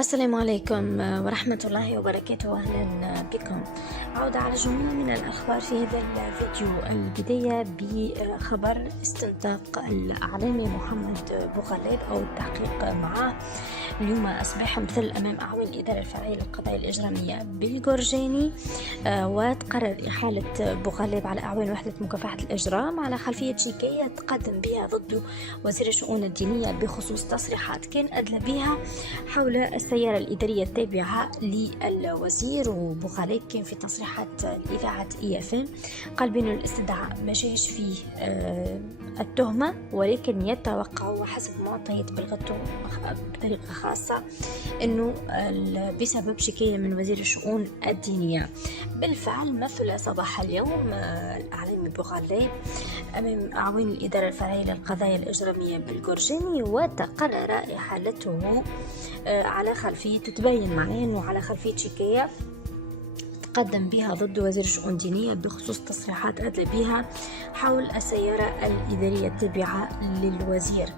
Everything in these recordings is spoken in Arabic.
السلام عليكم ورحمة الله وبركاته. أهلا بكم. عودة على جملة من الأخبار في هذا الفيديو. البداية بخبر استنطاق الإعلامي محمد بوغليب أو التحقيق معه. اليوم أصبح مثل أمام أعوان الإدارة الفرعية للقضايا الإجرامية بالجرجاني، وتقرر إحالة بوغليب على أعوان وحدة مكافحة الإجرام على خلفية شكاية تقدم بها ضد وزير الشؤون الدينية بخصوص تصريحات كان أدلى بها حول السيارة الإدارية التابعة للوزير. وبوغليب كان في تصريحات إذاعة EFM قال بأن الاستدعاء ما جاش فيه التهمة، ولكن يتوقع وحسب معطيات بلغته بطريقة خاصة أنه بسبب شكاية من وزير الشؤون الدينية. بالفعل مثل صباح اليوم الإعلامي بوغليب أمام أعوان الإدارة الفرعية للقضايا الإجرامية بالجرجاني، وتقرر إحالته على خلفية تبين معنا أنه على خلفية شكاية تقدم بها ضد وزير الشؤون الدينية بخصوص تصريحات أدلى بها حول السيارة الإدارية التابعة للوزير.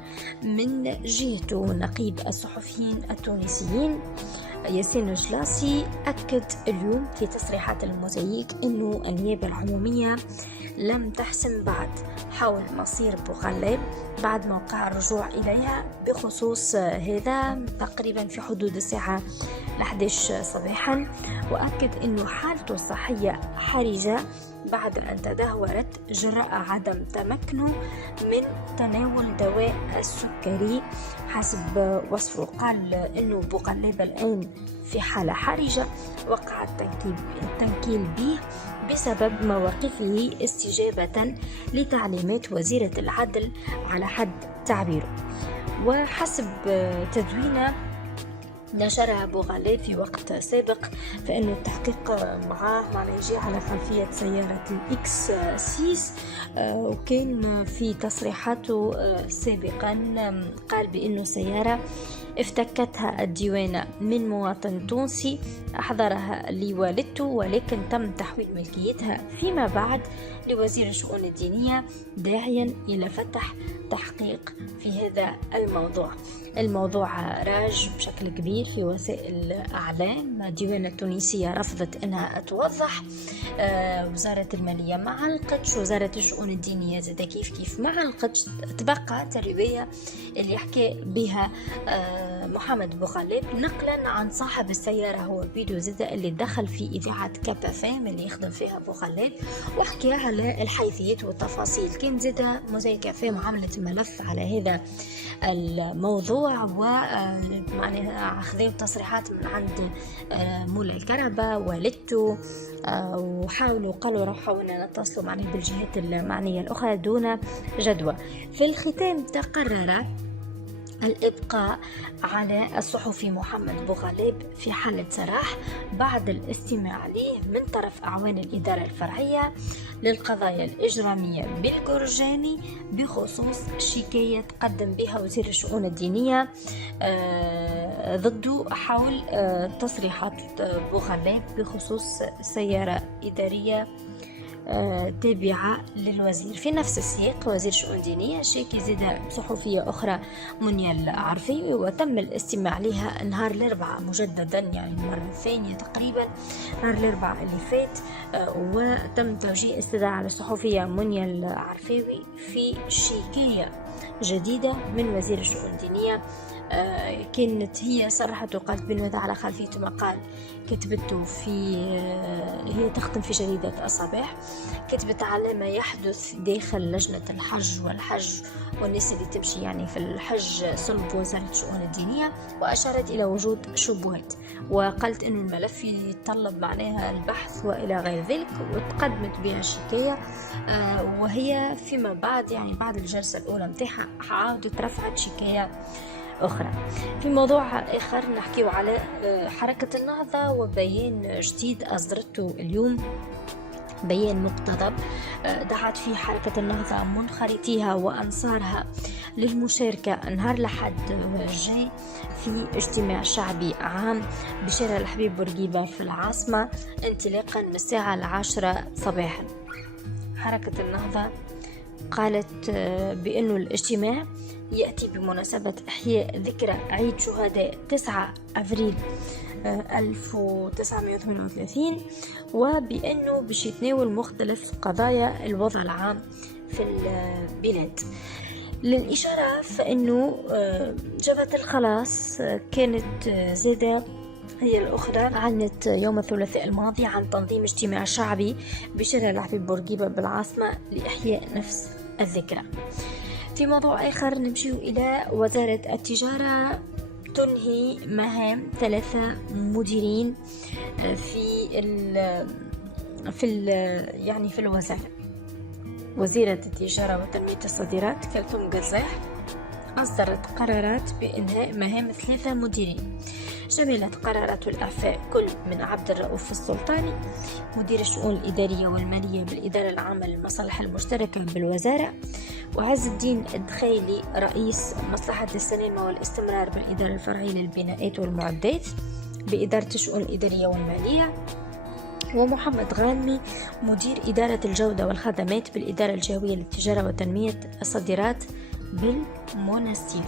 من جهته نقيب الصحفيين التونسيين ياسين الجلاسي أكد اليوم في تصريحات الموزايك أنه النيابة العمومية لم تحسم بعد حول مصير بوغليب بعد موقع الرجوع إليها بخصوص هذا تقريبا في حدود الساعة 11 صباحا، وأكد أنه حالته الصحية حرجة بعد أن تدهورت جراء عدم تمكنه من تناول دواء السكري حسب وصفه. قال أنه بوغليب الآن في حالة حرجة وقع التنكيل به بسبب مواقفه استجابة لتعليمات وزيرة العدل على حد تعبيره. وحسب تدوينه نشرها بوغليب في وقت سابق فإنه التحقيق معه يجي على خلفية سيارة الإكس 6، وكان في تصريحاته سابقا قال بأنه سيارة افتكتها الديوانة من مواطن تونسي أحضرها لوالدته، ولكن تم تحويل ملكيتها فيما بعد لوزير الشؤون الدينية، داعيا إلى فتح تحقيق في هذا الموضوع راج بشكل كبير في وسائل الإعلام. الديوانة التونسية رفضت أنها توضح، وزارة المالية ما علقتش، وزارة الشؤون الدينية زاد كيف ما علقتش. تبقى الرواية اللي يحكي بها محمد بوغليب نقلا عن صاحب السيارة هو بيدو زيدا اللي دخل في إذاعة كاب فام اللي يخدم فيها بوغليب وحكي على الحيثيات والتفاصيل. كان زيدا موزايك فام عملت ملف على هذا الموضوع، ومعناها أخذوا تصريحات من عند مولا الكربة والدته، وحاولوا قالوا راح حاولنا نتصلوا معنا بالجهات المعنية الأخرى دون جدوى. في الختام تقرر الإبقاء على الصحفي محمد بوغليب في حالة سراح بعد الاستماع له من طرف أعوان الإدارة الفرعية للقضايا الإجرامية بالجرجاني بخصوص شكاية تقدم بها وزير الشؤون الدينية ضده حول تصريحات بوغليب بخصوص سيارة إدارية تابعة للوزير. في نفس السياق وزير الشؤون الدينية شاكي زيدا صحفية أخرى منيا العرفي، وتم الاستماع لها نهار الأربعاء مجددا، يعني المرة الثانية تقريبا نهار الأربعاء اللي فات، وتم توجيه استدعاء على الصحفية منيا العرفاوي في شكاية جديدة من وزير الشؤون الدينية. كانت هي صرحت وقالت بأنه على خلفية مقال كتبته في هي تخدم في جريدة الصباح، كتبت على ما يحدث داخل لجنة الحج والناس اللي تمشي يعني في الحج صلب وزارة الشؤون الدينية، وأشارت إلى وجود شبهات وقالت أن الملف يتطلب معناها البحث وإلى غير ذلك، وتقدمت بها شكاية. وهي فيما بعد يعني بعد الجلسة الأولى متاعها عاودت رفعت شكاية أخرى. في موضوع آخر نحكيه على حركة النهضة وبيان جديد أصدرته اليوم، بيان مقتضب دعت فيه حركة النهضة منخرطيها وأنصارها للمشاركة نهار الأحد الجاي في اجتماع شعبي عام بشارع الحبيب بورقيبة في العاصمة انطلاقا من الساعة 10 صباحا. حركة النهضة قالت بأنه الاجتماع يأتي بمناسبة إحياء ذكرى عيد شهداء 9 أفريل 1938، وبأنه باش يتناول مختلف قضايا الوضع العام في البلاد. للإشارة فإنه جبهة الخلاص كانت زادة هي الأخرى أعلنت يوم الثلاثاء الماضي عن تنظيم اجتماع شعبي بشارع الحبيب بورقيبة بالعاصمة لإحياء نفس الذكرى. في موضوع آخر نمشي إلى وزارة التجارة، تنهي مهام 3 مديرين في الوزارة. وزيرة التجارة وتنمية الصادرات كلثوم قزاح أصدرت قرارات بإنهاء مهام 3 مديرين، شملت قرارات الإعفاء كل من عبد الرؤوف السلطاني مدير الشؤون الإدارية والمالية بالإدارة العامة للمصالح المشتركة بالوزارة، وعز الدين الدخيلي رئيس مصلحة السلامة والاستمرار بالإدارة الفرعية للبناءات والمعدات بإدارة الشؤون الإدارية والمالية، ومحمد غانمي مدير إدارة الجودة والخدمات بالإدارة الجهوية للتجارة وتنمية الصادرات بالمونستير.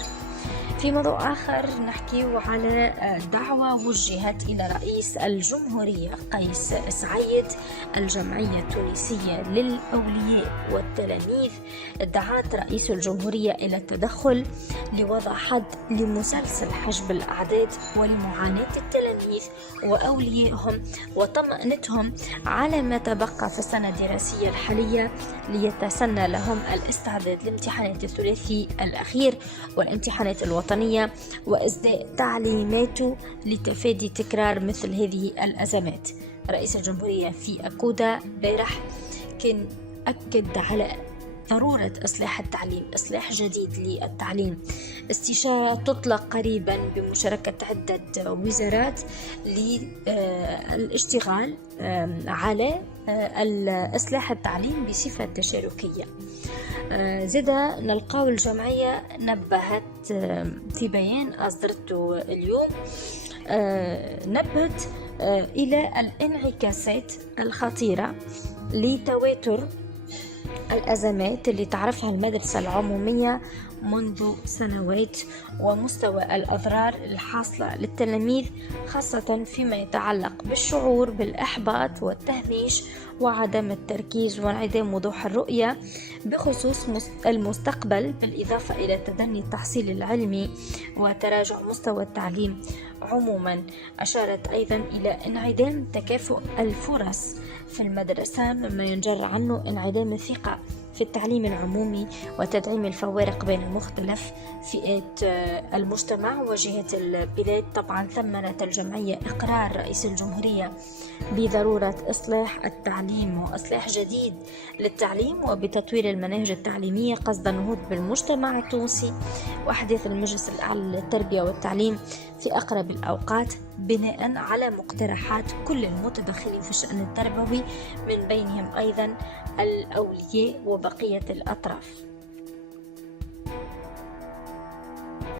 في موضوع آخر نحكي على دعوة وجهت إلى رئيس الجمهورية قيس سعيد. الجمعية التونسية للأولياء والتلاميذ دعت رئيس الجمهورية إلى التدخل لوضع حد لمسلسل حجب الأعداد ولمعاناة التلاميذ وأوليائهم وطمأنتهم على ما تبقى في السنة الدراسية الحالية ليتسنى لهم الاستعداد لامتحانات الثلاثي الأخير والامتحانات الوطنية وإصداء تعليماته لتفادي تكرار مثل هذه الأزمات. رئيس الجمهورية في أكودا بارح كان أكد على ضرورة إصلاح التعليم، إصلاح جديد للتعليم. استشارة تطلق قريبا بمشاركة عدة وزارات للاشتغال على إصلاح التعليم بصفة تشاركية. زادة نلقاو الجمعية نبهت في بيان أصدرته اليوم، نبهت إلى الانعكاسات الخطيرة لتواتر الأزمات اللي تعرفها المدرسة العمومية منذ سنوات ومستوى الأضرار الحاصلة للتلاميذ، خاصة فيما يتعلق بالشعور بالإحباط والتهميش وعدم التركيز وانعدام وضوح الرؤية بخصوص المستقبل، بالإضافة إلى تدني التحصيل العلمي وتراجع مستوى التعليم عموما. أشارت أيضا إلى انعدام تكافؤ الفرص في المدرسة مما ينجر عنه انعدام الثقة في التعليم العمومي وتدعيم الفوارق بين مختلف فئات المجتمع وجهات البلاد. طبعا ثمنت الجمعية إقرار رئيس الجمهورية بضرورة إصلاح التعليم وإصلاح جديد للتعليم وبتطوير المناهج التعليمية قصد النهوض بالمجتمع التونسي وأحداث المجلس الأعلى للتربية والتعليم في أقرب الأوقات بناء على مقترحات كل المتدخلين في الشأن التربوي من بينهم أيضا الأولياء وبقية الأطراف.